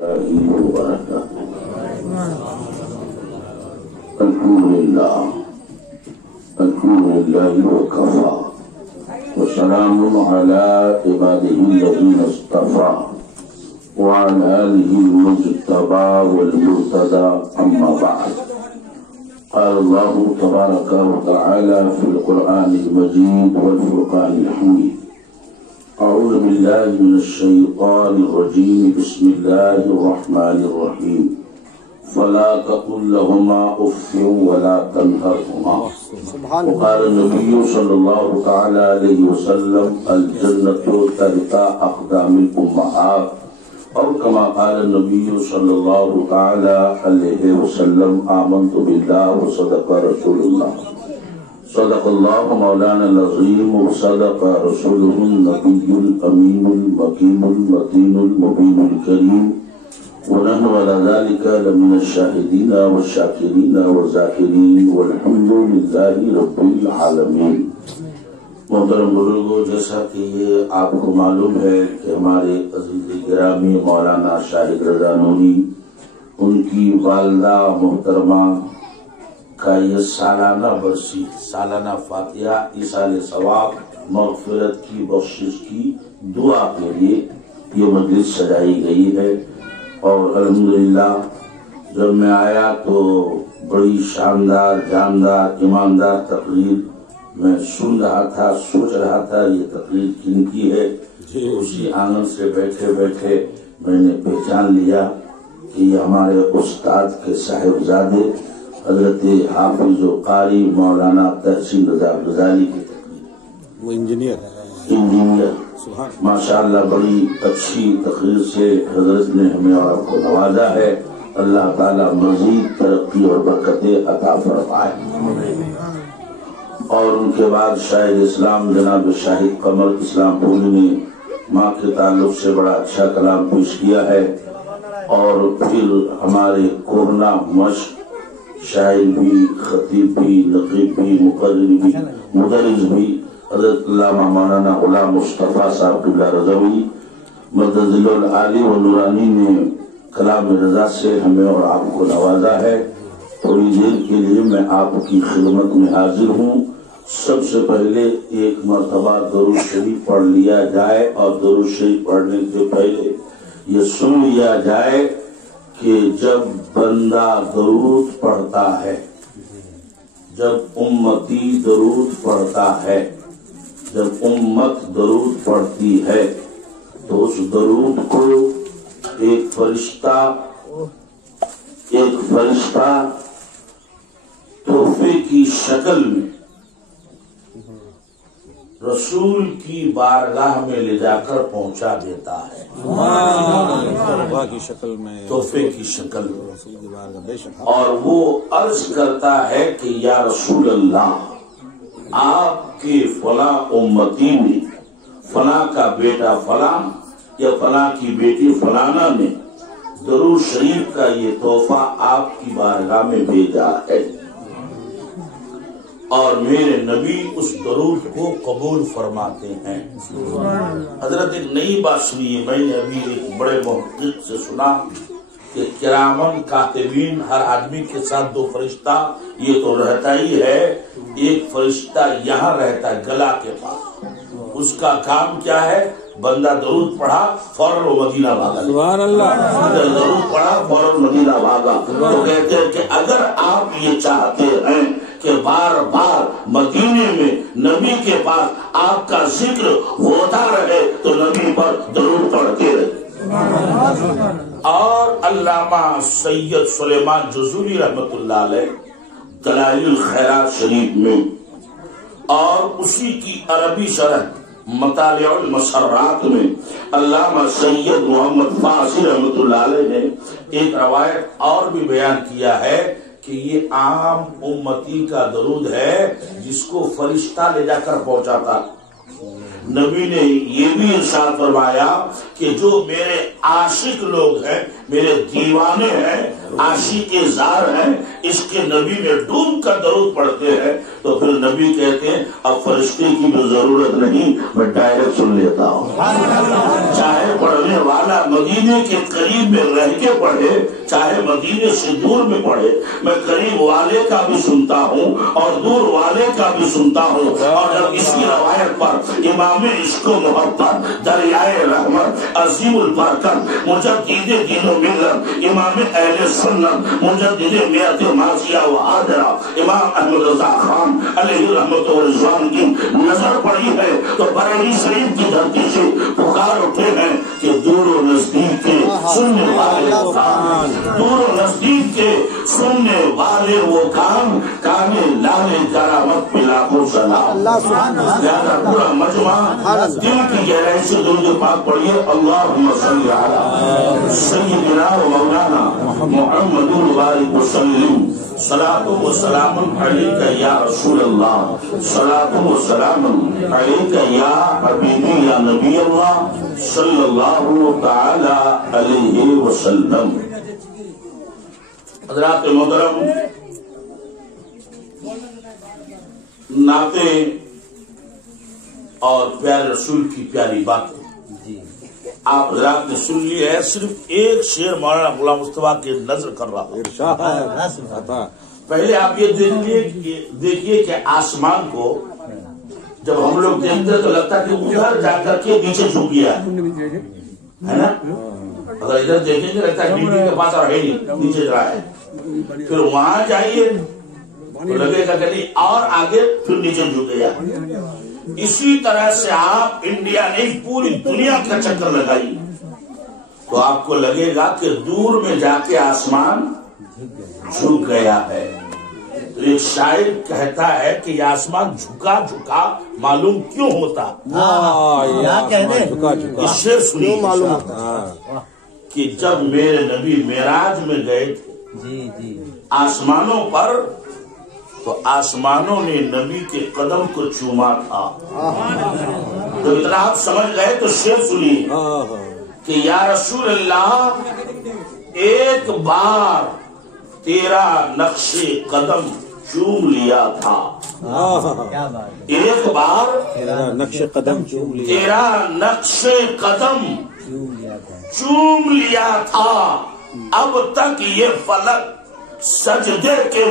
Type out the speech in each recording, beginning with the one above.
الحمد لله وكفى وسلام على عباده الذين اصطفى وعلى آله المجتبى والمرتضى أما بعد. قال الله تبارك وتعالى في القرآن المجيد والفرقان الحميد: أعوذ بالله من الشيطان الرجيم. بسم الله الرحمن الرحيم. فلا تقل لهما أف ولا تنهرهما. وقال النبي صلى الله تعالى عليه وسلم: الجنة تحت أقدام الأمهات. اور كما قال النبي صلى الله تعالى عليه وسلم: آمنت بالله وصدق رسول الله. صدق الله مولانا العظيم وصدق رسوله النبي الأمين المكين المتين المبين الكريم، ونحن على ذلك لمن الشاهدين والشاكرين والذاكرين والحمد لله رب العالمين. محترم بزرگوں، جیسا کہ یہ آپ کو معلوم ہے کہ ہمارے عزیز گرامی مولانا شاہد رضا نوری، ان کی والدہ محترمہ کا یہ سالانہ برسی، سالانہ فاتحہ، ایصال ثواب، مغفرت کی، بخشش کی دعا کے لیے یہ مجلس سجائی گئی ہے. اور الحمدللہ جب میں آیا تو بڑی شاندار، جاندار، ایماندار تقریر میں سن رہا تھا، سوچ رہا تھا یہ تقریر کن کی ہے. اسی آنگن سے بیٹھے بیٹھے میں نے پہچان لیا کہ یہ ہمارے استاد کے صاحبزادے حضرت حافظ و قاری مولانا تحسین رضا غزالی کی تقریر. وہ انجینئر ماشاءاللہ بڑی اچھی تقریر سے حضرت نے ہمیں اور آپ کو نوازا ہے. اللہ تعالیٰ مزید ترقی اور برکتیں عطا فرمائے. اور ان کے بعد شاہد اسلام جناب شاہد قمر اسلام پوری نے ماں کے تعلق سے بڑا اچھا کلام پیش کیا ہے. اور پھر ہمارے کوہنا مشق شاعر بھی، خطیب بھی، نقیب بھی، مقرر بھی، مدرس بھی حضرت علامہ مولانا غلام مصطفیٰ صاحب قبلہ رضوی مدد العالی و نورانی نے کلام رضا سے ہمیں اور آپ کو نوازا ہے. تھوڑی دیر کے لیے میں آپ کی خدمت میں حاضر ہوں. سب سے پہلے ایک مرتبہ درود شریف پڑھ لیا جائے، اور درود شریف پڑھنے سے پہلے یہ سن لیا جائے کہ جب بندہ درود پڑھتا ہے، جب امتی درود پڑھتا ہے، جب امت درود پڑھتی ہے، تو اس درود کو ایک فرشتہ تحفے کی شکل میں رسول کی بارگاہ میں لے جا کر پہنچا دیتا ہے. تحفے کی شکل میں. اور وہ عرض کرتا ہے کہ یا رسول اللہ، آپ کے فلاں امتی نے، فلاں کا بیٹا فلاں یا فلاں کی بیٹی فلانا نے درود شریف کا یہ تحفہ آپ کی بارگاہ میں بھیجا ہے، اور میرے نبی اس درود کو قبول فرماتے ہیں. حضرت ایک نئی بات سنیے. میں نے ابھی ایک بڑے محقق سے سنا کہ کرامن کاتبین، ہر آدمی کے ساتھ دو فرشتہ یہ تو رہتا ہی ہے. ایک فرشتہ یہاں رہتا ہے گلا کے پاس، اس کا کام کیا ہے؟ بندہ درود پڑھا فوراً مدینہ بھاگا. سبحان اللہ. درود پڑھا فوراً مدینہ بھاگا. تو کہتے ہیں کہ اگر آپ یہ چاہتے ہیں کہ بار بار مدینے میں نبی کے پاس آپ کا ذکر ہوتا رہے تو نبی پر درود پڑھتے رہے. اور علامہ سید سلیمان جزوری رحمت اللہ علیہ دلائل الخیرات شریف میں، اور اسی کی عربی شرح مطالع المسرات میں علامہ سید محمد فاضل رحمت اللہ علیہ نے ایک روایت اور بھی بیان کیا ہے کہ یہ عام امتی کا درود ہے جس کو فرشتہ لے جا کر پہنچاتا. نبی نے یہ بھی ارشاد فرمایا کہ جو میرے عاشق لوگ ہیں میرے دیوانے ہیں، عاشق زار ہیں، عشق نبی میں ڈوب کر درود پڑھتے ہیں، تو پھر نبی کہتے ہیں اب فرشتے کی بھی ضرورت نہیں، میں ڈائریکٹ سن لیتا ہوں۔ چاہے پڑھنے والا مدینے کے قریب میں رہ کے پڑھے، چاہے مدینے سے دور میں پڑھے، میں قریب والے کا بھی سنتا ہوں اور دور والے کا بھی سنتا ہوں۔ اور جب اسی روایت پر امام عشق و محبت، دریائے رحمت، عظیم البرکت، مجدد دین و ملت، امام اہل سنت، مجدد میت ماضیہ و حاضرہ، امام احمد رضا خان علیہ رحمت و رضوان کی نظر پڑی ہے تو بریلی شریف کی دھرتی سے پکار اٹھے ہیں کہ دور و نزدیک کے سننے والے وہ کام، دور و نزدیک کے سننے والے وہ کام، کانے لالے کرامت پہ لاکھوں سلام۔ لہذا پورا مجمع دل کی گہرائی سے درود پاک پڑھیے، اللہم صلی علی سیدنا و مولانا محمد وبارک وسلم، صلاۃ و سلام علیک یا رسول اللہ، صلاۃ و سلام علیک یا حبیبی یا نبی اللہ صلی اللہ تعالی علیہ وسلم۔ حضرات محترم، نعتیں اور پیارے رسول کی پیاری باتیں آپ حضرات نے سن لی ہے۔ صرف ایک شعر مولانا غلام مصطفیٰ کی نظر کر رہا ہوں۔ پہلے آپ یہ دیکھیے کہ آسمان کو جب ہم لوگ دیکھتے تو لگتا کہ ادھر جا کر کے نیچے جھک گیا ہے نا، اگر ادھر دیکھیں گے لگتا ہے بلڈنگ کے پاس اور ہے نہیں، نیچے جا رہا ہے، پھر وہاں جائیے تو لگے گا کہ نہیں اور آگے پھر نیچے جھک گیا۔ اسی طرح سے آپ انڈیا نہیں پوری دنیا کا چکر لگائیے تو آپ کو لگے گا کہ دور میں جا کے آسمان جھک گیا ہے۔ تو ایک شاعر کہتا ہے کہ یہ آسمان جھکا جھکا معلوم کیوں ہوتا، یہ شعر سنیے کہ جب میرے نبی معراج میں گئے تھے آسمانوں پر تو آسمانوں نے نبی کے قدم کو چوما تھا۔ تو اتنا آپ سمجھ گئے تو شعر سنیے کہ یا رسول اللہ ایک بار تیرا نقش قدم چوم لیا تھا، ایک بار تیرا نقش قدم چوم لیا تھا، اب تک یہ فلک سجدے کے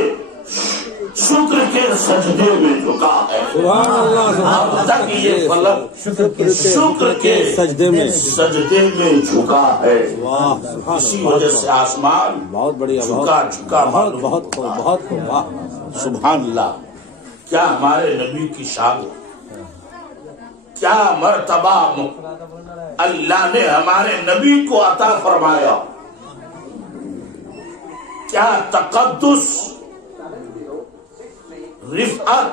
شکر کے سجدے میں جھکا ہے، اب تک یہ فلک شکر کے سجدے میں جھکا ہے۔ اسی وجہ سے آسمان جھکا جھکا معلوم ہوتا ہے۔ سبحان اللہ، کیا ہمارے نبی کی شان، کیا مرتبہ اللہ نے ہمارے نبی کو عطا فرمایا، کیا تقدس، رفعت،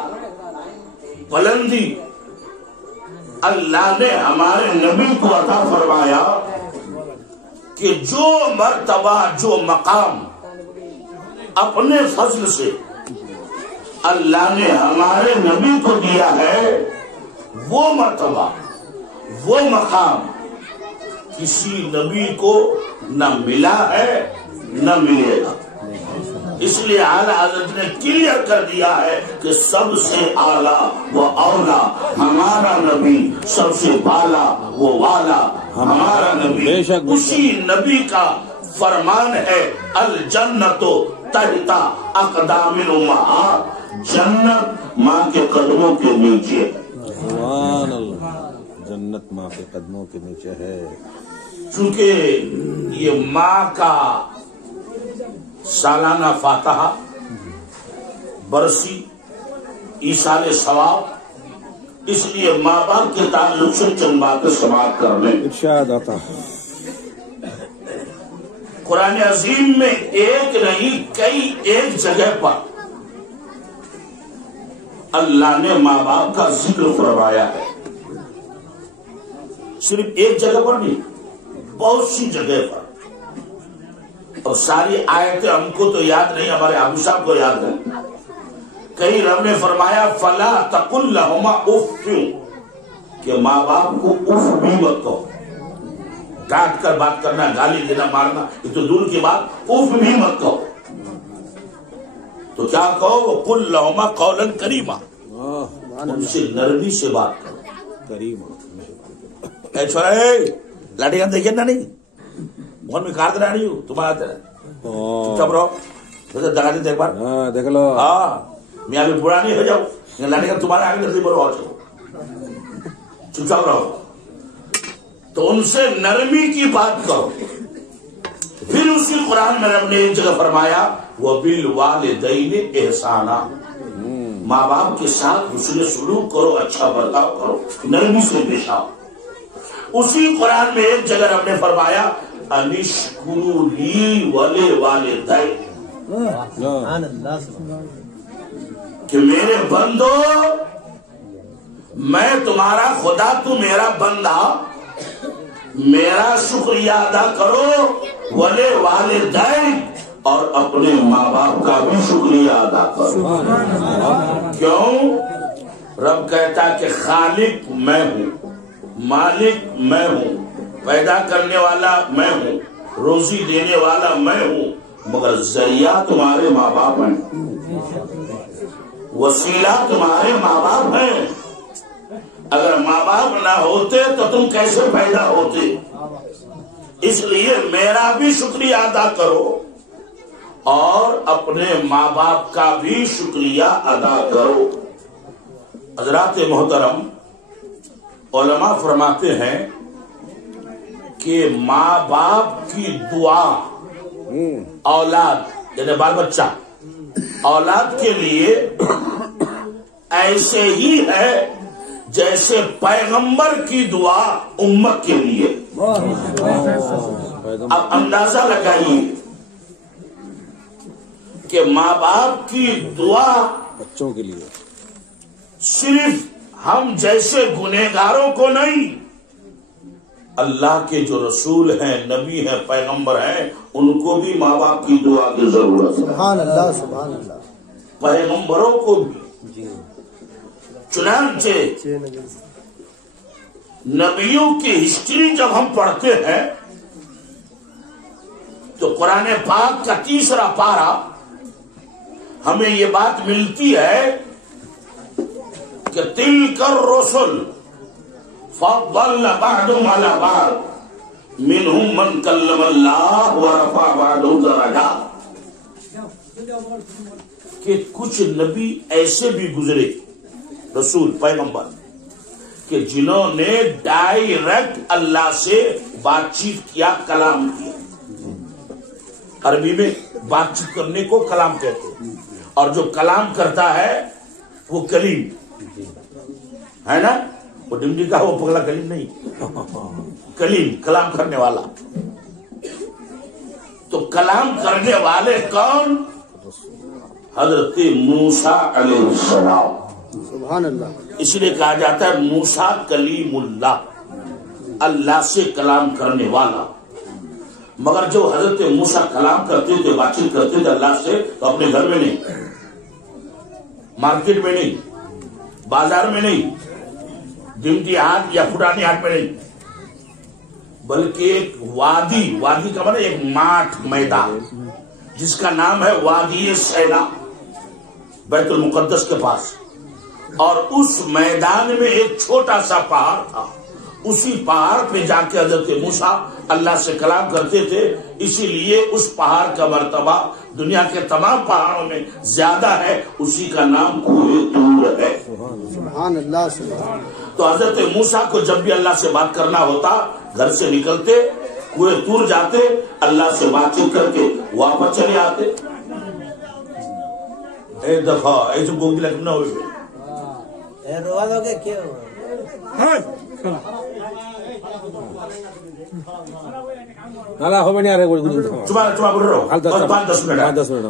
بلندی اللہ نے ہمارے نبی کو عطا فرمایا کہ جو مرتبہ جو مقام اپنے فضل سے اللہ نے ہمارے نبی کو دیا ہے، وہ مرتبہ وہ مقام کسی نبی کو نہ ملا ہے نہ ملے گا۔ اس لیے اعلیٰ حضرت نے کلیئر کر دیا ہے کہ سب سے اعلیٰ و اولا ہمارا نبی، سب سے بالا و والا ہمارا نبی۔ اسی نبی کا فرمان ہے الجنت تحت اقدام الامہات، جنت ماں کے قدموں کے نیچے۔ سبحان اللہ، جنت ماں کے قدموں کے نیچے ہے۔ چونکہ یہ ماں کا سالانہ فاتحہ، برسی، ایصال ثواب، اس لیے ماں باپ کے تعلق سے چند باتیں سماعت کر لیں۔ ارشاد آتا قرآن عظیم میں ایک نہیں کئی ایک جگہ پر اللہ نے ماں باپ کا ذکر فرمایا ہے، صرف ایک جگہ پر نہیں، بہت سی جگہ پر۔ اور ساری آیتیں ہم کو تو یاد نہیں، ہمارے ابو صاحب کو یاد ہے۔ کئی رب نے فرمایا فلا تقل لہما اف، کہ ماں باپ کو اف بھی مت کہو، ڈانٹ کر بات کرنا، گالی دینا، مارنا یہ تو دور کی بات، اف بھی مت کہو. تو کیا کہو؟ وَقُلْ لَهُمَا قَوْلًا كَرِيمًا، ان سے نرمی سے بات کرو. اے چھوڑا، لاٹھی گان دیکھیں نا، نہیں موہن میں کار دینا نہیں ہوں تمہارا تیرا، چپ چپ رہو. دکھا دیتے ایک بار، دیکھ لو. ہاں میں ابھی برا نہیں ہو جاؤ، لاٹھی گان تمہارے آگے نہیں بولو، اور چپ چپ رہو. تو ان سے نرمی کی بات کرو. پھر اسی قرآن میں رب نے ایک جگہ فرمایا وَبِالْوَالِدَيْنِ إِحْسَانًا، ماں باپ کے ساتھ حسن سلوک کرو، اچھا برتاؤ کرو، نرمی سے پیش آؤ. اسی قرآن میں ایک جگہ رب نے فرمایا انشکروا لی وَلِوَالِدَيْ، کہ میرے بندو میں تمہارا خدا، تو میرا بندہ، میرا شکریہ ادا کرو. وَلِوَالِدَيْ، اور اپنے ماں باپ کا بھی شکریہ ادا کرو. کیوں؟ رب کہتا کہ خالق میں ہوں، مالک میں ہوں، پیدا کرنے والا میں ہوں، روزی دینے والا میں ہوں، مگر ذریعہ تمہارے ماں باپ ہیں، وسیلہ تمہارے ماں باپ ہیں. اگر ماں باپ نہ ہوتے تو تم کیسے پیدا ہوتے؟ اس لیے میرا بھی شکریہ ادا کرو اور اپنے ماں باپ کا بھی شکریہ ادا کرو. حضرات محترم، علماء فرماتے ہیں کہ ماں باپ کی دعا اولاد یعنی بال بچہ اولاد کے لیے ایسے ہی ہے جیسے پیغمبر کی دعا امت کے لیے. اب اندازہ لگائیے کہ ماں باپ کی دعا بچوں کے لیے صرف ہم جیسے گنہگاروں کو نہیں، اللہ کے جو رسول ہیں، نبی ہیں، پیغمبر ہیں، ان کو بھی ماں باپ کی دعا کی ضرورت ہے. سبحان اللہ، سبحان اللہ. پیغمبروں کو بھی. چنانچہ نبیوں کی ہسٹری جب ہم پڑھتے ہیں تو قرآن پاک کا 3 پارہ ہمیں یہ بات ملتی ہے کہ تِلْكَ الرُّسُلُ فَضَّلْنَا بَعْضَهُمْ عَلَى بَعْضٍ مِنْهُمْ مَنْ كَلَّمَ اللَّهُ وَرَفَعَ بَعْضَهُمْ دَرَجَاتٍ، کہ کچھ نبی ایسے بھی گزرے، رسول پیغمبر، کہ جنہوں نے ڈائریکٹ اللہ سے بات چیت کیا، کلام کیا. عربی میں بات چیت کرنے کو کلام کہتے ہیں، اور جو کلام کرتا ہے وہ کلیم ہے نا. وہ ڈمڈی کا وہ پگلا کلیم نہیں، کلیم کلام کرنے والا. تو کلام کرنے والے کون؟ حضرت موسیٰ علیہ السلام. سبحان اللہ. اس لیے کہا جاتا ہے موسیٰ کلیم اللہ، اللہ سے کلام کرنے والا. مگر جو حضرت موسیٰ کلام کرتے تھے، بات چیت کرتے تھے اللہ سے، تو اپنے گھر میں نہیں، مارکیٹ میں نہیں، بازار میں نہیں، ڈمٹی ہاتھ یا پھٹانی ہاتھ میں نہیں، بلکہ ایک وادی کا مطلب ایک ماٹھ میدان جس کا نام ہے وادی سینا، بیت المقدس کے پاس. اور اس میدان میں ایک چھوٹا سا پہاڑ تھا، اسی پہاڑ پہ جا کے حضرت موسیٰ اللہ سے کلام کرتے تھے. اسی لیے اس پہاڑ کا مرتبہ دنیا کے تمام پہاڑوں میں زیادہ ہے، اسی کا نام کوہ طور ہے. سبحان اللہ، سبحان اللہ. تو حضرت موسیٰ کو جب بھی اللہ سے بات کرنا ہوتا، گھر سے نکلتے، کوہ طور جاتے، اللہ سے بات چیت کر کے واپس چلے آتے. ایک دفعہ ایسے گونگی لگنا ہوئے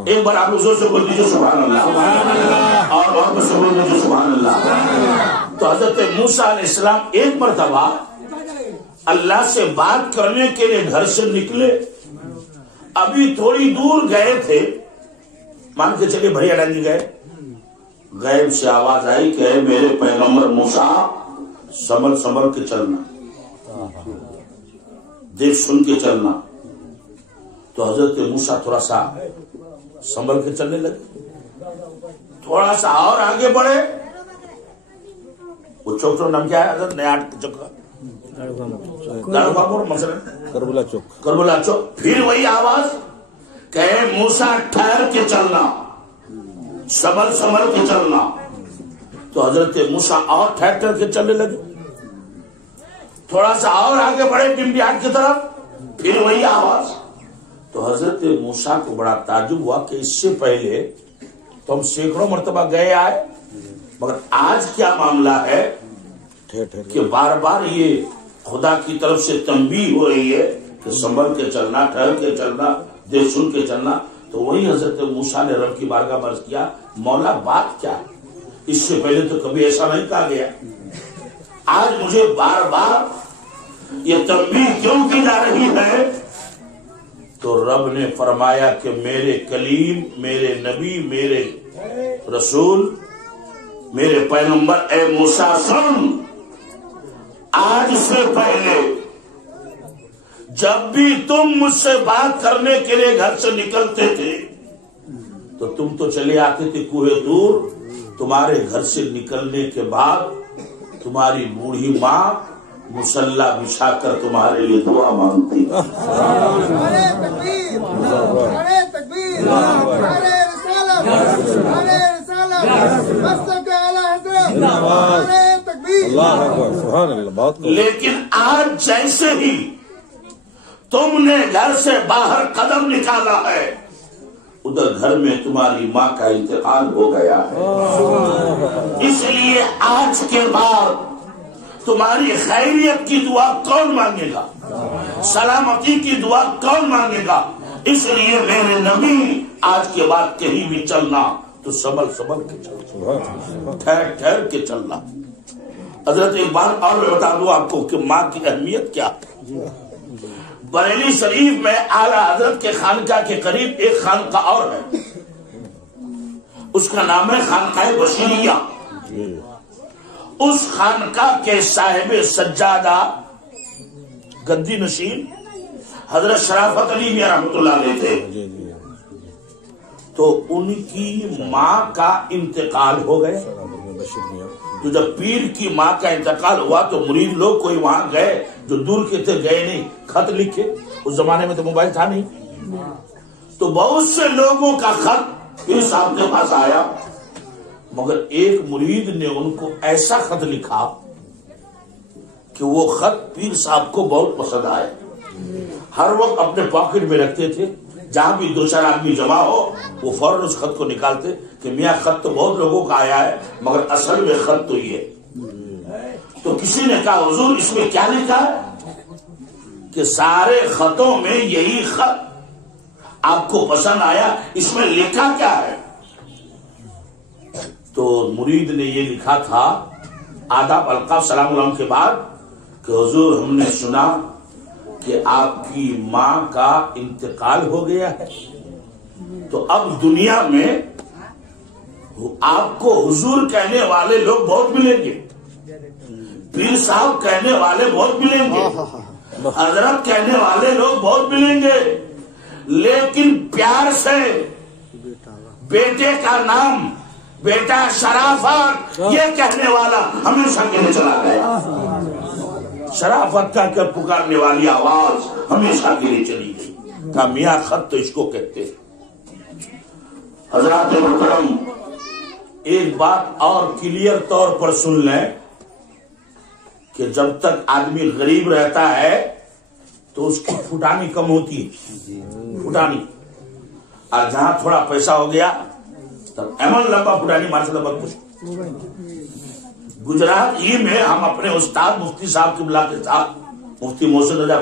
ایک بار آپ لوگ زور سے بول دیجیے سبحان اللہ، اور سے بول دیجیے سبحان اللہ. تو حضرت موسیٰ علیہ السلام ایک مرتبہ اللہ سے بات کرنے کے لیے گھر سے نکلے، ابھی تھوڑی دور گئے تھے، مان کے چلیے بھریا ڈانگی گئے، غیب سے آواز آئی کہ اے میرے پیغمبر موسیٰ، سنبھل کے چلنا، دیکھ سن کے چلنا. تو حضرت موسیٰ تھوڑا سا سنبھل کے چلنے لگے. تھوڑا سا اور آگے بڑھے. وہ چوک نام کیا ہے حضرت؟ نیا چوک کا کربلا چوک. کربلا چوک. پھر وہی آواز کہ موسیٰ ٹھہر کے چلنا، سنبھل کے چلنا. تو حضرت موسیٰ اور ٹھہر کے چلنے لگے. تھوڑا سا اور آگے بڑھے ڈنڈیاٹ کی طرف. پھر وہی آواز. تو حضرت موسیٰ کو بڑا تعجب ہوا کہ اس سے پہلے تو ہم سینکڑوں مرتبہ گئے آئے، مگر آج کیا معاملہ ہے کہ بار بار یہ خدا کی طرف سے تنبیہ ہو رہی ہے کہ سنبھل کے چلنا، ٹھہر کے چلنا، دیکھ سن کے چلنا. تو وہی حضرت موسیٰ نے رب کی بارگاہ میں عرض کیا، مولا بات کیا ہے؟ اس سے پہلے تو کبھی ایسا نہیں کہا گیا. آج مجھے بار بار یہ تنبیہ کیوں کی جا رہی ہے؟ تو رب نے فرمایا کہ میرے کلیم، میرے نبی، میرے رسول، میرے پیغمبر، اے موسیٰ سن، آج سے پہلے جب بھی تم مجھ سے بات کرنے کے لیے گھر سے نکلتے تھے تو تم تو چلے آتے تھے کوہ طور. تمہارے گھر سے نکلنے کے بعد تمہاری بوڑھی ماں مصلی بچھا کر تمہارے لیے دعا مانگتی. لیکن آج جیسے ہی تم نے گھر سے باہر قدم نکالا ہے، ادھر گھر میں تمہاری ماں کا انتقال ہو گیا ہے. اس لیے آج کے بعد تمہاری خیریت کی دعا کون مانگے گا؟ سلامتی کی دعا کون مانگے گا؟ اس لیے میرے نبی آج کے بعد کہیں بھی چلنا تو سنبھل کے چلنا، ٹھہر کے چلنا. حضرت ایک بات اور میں بتا دوں آپ کو کہ ماں کی اہمیت کیا. بریلی شریف میں اعلیٰ حضرت کے خانقاہ کے قریب ایک خانقاہ اور ہے، اس کا نام ہے خانقاہ بشیریہ. اس خانقاہ کے صاحب سجادہ گدی نشین حضرت شرافت علی میاں رحمۃ اللہ علیہ تھے. تو ان کی ماں کا انتقال ہو گیا. تو جب پیر کی ماں کا انتقال ہوا تو مرید لوگ کوئی وہاں گئے، جو دور کے تھے گئے نہیں، خط لکھے. اس زمانے میں تو موبائل تھا نہیں. تو بہت سے لوگوں کا خط پیر صاحب کے پاس آیا، مگر ایک مرید نے ان کو ایسا خط لکھا کہ وہ خط پیر صاحب کو بہت پسند آئے. ہر وقت اپنے پاکٹ میں رکھتے تھے، جہاں بھی دو چار آدمی جمع ہو وہ فوراً اس خط کو نکالتے کہ میاں خط تو بہت لوگوں کا آیا ہے مگر اصل میں خط تو یہ. تو کسی نے کہا حضور اس میں کیا لکھا ہے؟ کہ سارے خطوں میں یہی خط آپ کو پسند آیا، اس میں لکھا کیا ہے؟ تو مرید نے یہ لکھا تھا آداب القاب سلام علیکم کے بعد کہ حضور ہم نے سنا کہ آپ کی ماں کا انتقال ہو گیا ہے، تو اب دنیا میں آپ کو حضور کہنے والے لوگ بہت ملیں گے، پیر صاحب کہنے والے بہت ملیں گے، حضرت کہنے والے لوگ بہت ملیں گے، لیکن پیار سے بیٹے کا نام بیٹا شرافت یہ کہنے والا ہمیشہ کے لیے چلا گیا. شرافت کا کر پکارنے والی آواز ہمیشہ کے لیے چلی گئی. کہا میاں خط تو اس کو کہتے. حضرات محترم ایک بات اور کلیئر طور پر سن لیں کہ جب تک آدمی غریب رہتا ہے تو اس کی پھٹانی کم ہوتی ہے، پھٹانی. اور جہاں تھوڑا پیسہ ہو گیا تب ایمن لمبا پھٹانی مار سے بہت کچھ. گجرات ہی میں ہم اپنے استاد مفتی صاحب کی بلا کے ساتھ، مفتی محسن رضا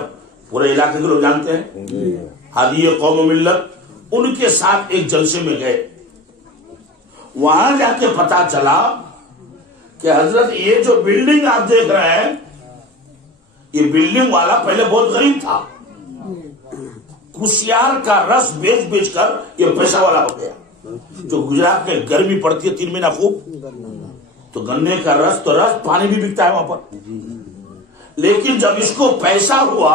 پورے علاقے کے لوگ جانتے ہیں، ہادی قوم و ملت، ان کے ساتھ ایک جلسے میں گئے. وہاں جا کے پتا چلا کہ حضرت یہ جو بلڈنگ آپ دیکھ رہے ہیں یہ بلڈنگ والا پہلے بہت غریب تھا، کشیار کا رس بیچ بیچ کر یہ پیسہ والا ہو گیا. جو گجرات میں گرمی پڑتی ہے 3 مہینہ خوب، تو گنے کا رس تو رس، پانی بھی بکتا ہے وہاں پر. لیکن جب اس کو پیسہ ہوا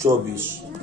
24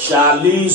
40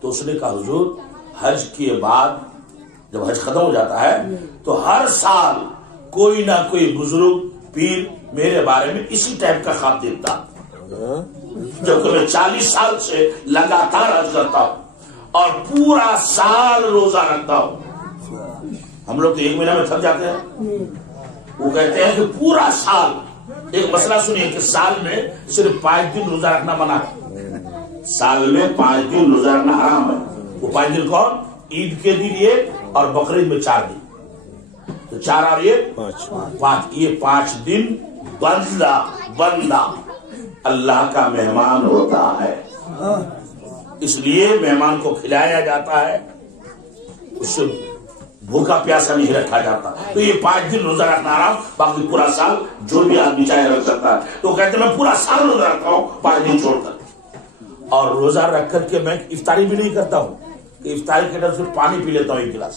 تو اس نے کہا حضور حج کے بعد جب حج ختم ہو جاتا ہے تو ہر سال کوئی نہ کوئی بزرگ پیر میرے بارے میں اسی ٹائپ کا خواب دیکھتا، جبکہ میں 40 سال سے لگاتار حج کرتا ہوں اور پورا سال روزہ رکھتا ہوں۔ ہم لوگ تو ایک مہینہ میں تھک جاتے ہیں، وہ کہتے ہیں کہ پورا سال۔ ایک مسئلہ سنیے کہ سال میں صرف 5 دن روزہ رکھنا منع ہے، سال میں 5 دن روزہ رکھنا حرام ہے۔ وہ 5 دن کون؟ عید کے دن یہ اور بقرعید میں 4 دن، تو 4 اور یہ 5، یہ 5 دن بندہ اللہ کا مہمان ہوتا ہے، اس لیے مہمان کو کھلایا جاتا ہے، اس سے بھوکا پیاسا نہیں رکھا جاتا۔ تو یہ 5 دن روزہ رکھنا حرام، باقی پورا سال جو بھی آدمی چاہے رکھ سکتا ہے۔ تو کہتے ہیں میں پورا سال روزہ رکھتا ہوں 5 دن چھوڑ کر، اور روزہ رکھ کر کے میں افطاری بھی نہیں کرتا ہوں کہ افطاری کے ٹائم صرف پانی پی لیتا ہوں 1 گلاس۔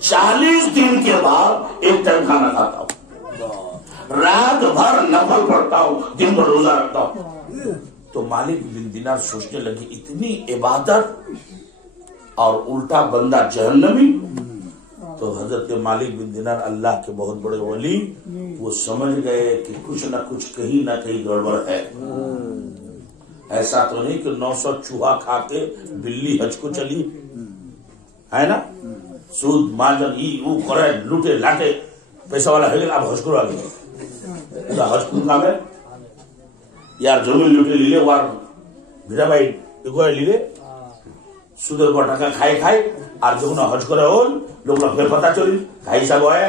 40 دن کے بعد ایک ٹائم کھانا کھاتا ہوں، رات بھر نفل پڑھتا ہوں، دن بھر روزہ رکھتا ہوں۔ تو مالک بن دینار سوچنے لگے اتنی عبادت اور الٹا بندہ جہنمی۔ تو حضرت مالک بن دینار اللہ کے بہت بڑے ولی، وہ سمجھ گئے کہ کچھ نہ کچھ کہیں نہ کہیں گڑبڑ ہے۔ ایسا تو نہیں کہ 900 چوہا کھا کے بلی حج کو چلی ہے نا، سود ماجن وہ کرے لوٹے لاٹے، پیسہ والا ہے آپ حج کرو آگے حج کو گئے یار জমি লুটে নিলে ওর ভিড়া ভাই এগুলো নিলে সুদের পর টাকা খাই আর যখন হজ করে হল লোকরা ফের পতা চলি ভাই সাহেব হয়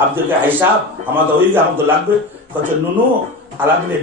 আপনাদেরকে ভাই সাহেব আমার তো ওইকে আমাকে তো লাগবে কচ্ছে নুনু আলামিনে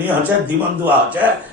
নিয়ে হচ্ছে দিমান দোয়া হচ্ছে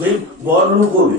কই বড় করবে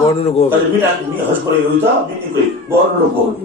বর্ণনা করবে তাহলে মিনা হজ করে হইতা মিনি কই বড় করবে।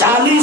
40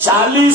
40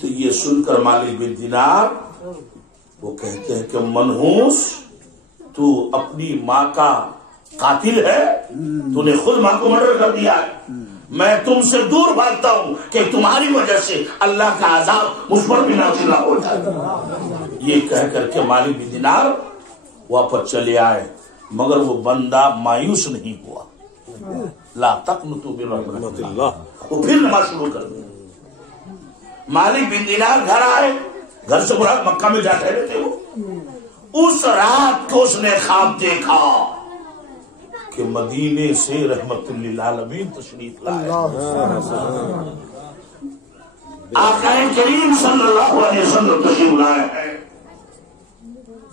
تو یہ سن کر مالک بن دینار وہ کہتے ہیں کہ منحوس، تو اپنی ماں کا قاتل ہے، تو نے خود ماں کو مرڈر کر دیا ہے، میں تم سے دور بھاگتا ہوں کہ تمہاری وجہ سے اللہ کا عذاب مجھ پر بھی نازل نہ ہو جائے۔ یہ کہہ کر کے مالک بن دینار واپس چلے آئے، مگر وہ بندہ مایوس نہیں ہوا۔ لا تقنطوا من رحمت اللہ، وہ پھر نماز شروع کر دی۔ مالک بن دینار گھر آئے، گھر سے مراد مکہ میں جا ٹھہرے تھے وہ۔ اس رات کو اس نے خواب دیکھا کہ مدینے سے رحمت للعالمین تشریف لائے، آقا کریم صلی اللہ علیہ وسلم تشریف لائے ہیں۔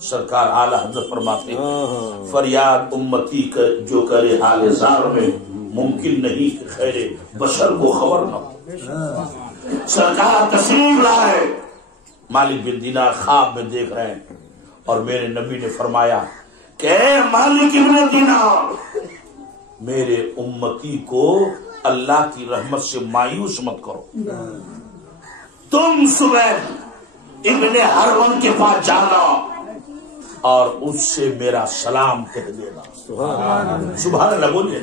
سرکار اعلی حضرت فرماتے ہیں فریاد امتی جو کرے حال زار میں، ممکن نہیں کہ خیر بشر کو خبر نہ ہو۔ سرکار تشریف لائے، مالک بن دینار خواب میں دیکھ رہے ہیں، اور میرے نبی نے فرمایا کہ اے مالک بن دینار، میرے امتی کو اللہ کی رحمت سے مایوس مت کرو، تم صبح ابن حرون کے پاس جانا اور اس سے میرا سلام کہہ دینا۔ سبحان اللہ بولیے،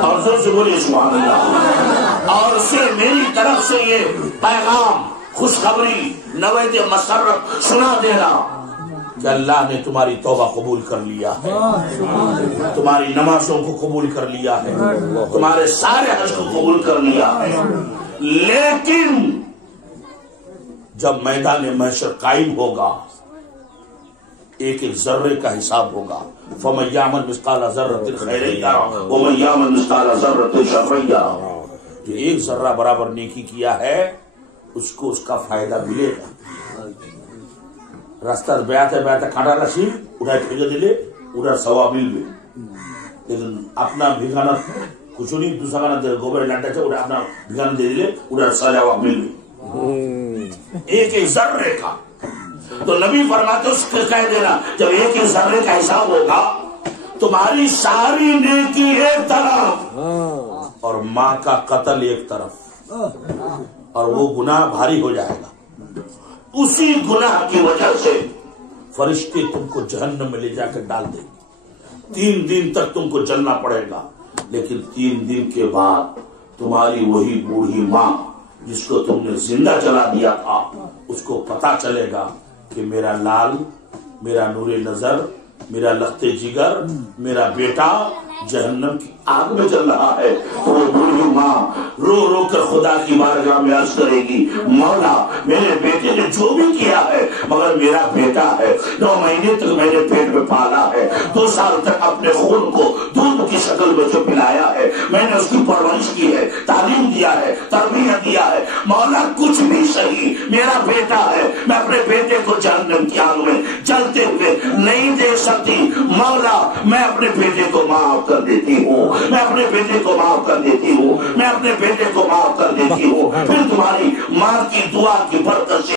اور زور سے بولیے سبحان اللہ، اور اسے میری طرف سے یہ پیغام خوشخبری نوید مسرت سنا دینا کہ اللہ نے تمہاری توبہ قبول کر لیا ہے، تمہاری نمازوں کو قبول کر لیا ہے، تمہارے سارے حج کو قبول کر لیا ہے، لیکن جب میدان محشر قائم ہوگا ایک ایک ذرے کا حساب ہوگا۔ فَمَن يَعْمَلْ مِثْقَالَ ذَرَّةٍ خَيْرًا يَرَهُ وَمَن يَعْمَلْ مِثْقَالَ ذَرَّةٍ شَرًّا يَرَهُ، جو ایک ذرہ برابر نیکی کیا ہے اس کو اس کا فائدہ ملے گا۔ راستہ بیاتے بیاتے کھاٹا رسی اڑا پھینک دلے اڑا ثواب ملبے، لیکن اپنا بھیگانا کچھ نہیں، دوسرا کا نہ گوبر لانٹا چاہے اپنا بھیگانا دے دلے اڑا ثواب ملبے، ایک ایک ذرے کا۔ تو نبی فرماتے اس کو کہہ دینا جب ایک ایک ذرے کا حساب ہوگا تمہاری ساری نیکی ایک طرف اور ماں کا قتل ایک طرف، اور وہ گناہ بھاری ہو جائے گا۔ اسی گناہ کی وجہ سے فرشتے تم کو جہنم میں لے جا کر ڈال دیں گے، 3 دن تک تم کو جلنا پڑے گا، لیکن 3 دن کے بعد تمہاری وہی بوڑھی ماں جس کو تم نے زندہ جلا دیا تھا اس کو پتا چلے گا کہ میرا لال، میرا نور نظر، میرا لخت جگر، میرا بیٹا جہنم کی آگ میں چل رہا ہے۔ تو وہ بوڑھی ماں رو رو کر خدا کی بارگاہ میں عرض کرے گی مولا میرے بیٹے نے جو بھی کیا ہے مگر میرا بیٹا ہے، 9 مہینے تک میں نے پیٹ میں پالا ہے، 2 سال تک اپنے خون کو دودھ کی شکل میں جو پلایا ہے، میں نے اس کی پرورش کی ہے، تعلیم دیا ہے، تربیت دیا ہے، مولا کچھ بھی صحیح میرا بیٹا ہے، میں اپنے بیٹے کو جہنم کی آگ میں جلتے ہوئے نہیں دیکھ سکتی، مولا میں اپنے بیٹے کو معاف کر دیتی ہوں، میں اپنے بیٹے کو معاف کر دیتی ہوں، میں اپنے بیٹے کو معاف کر دیتی ہوں۔ پھر تمہاری ماں کی دعا کی برکت سے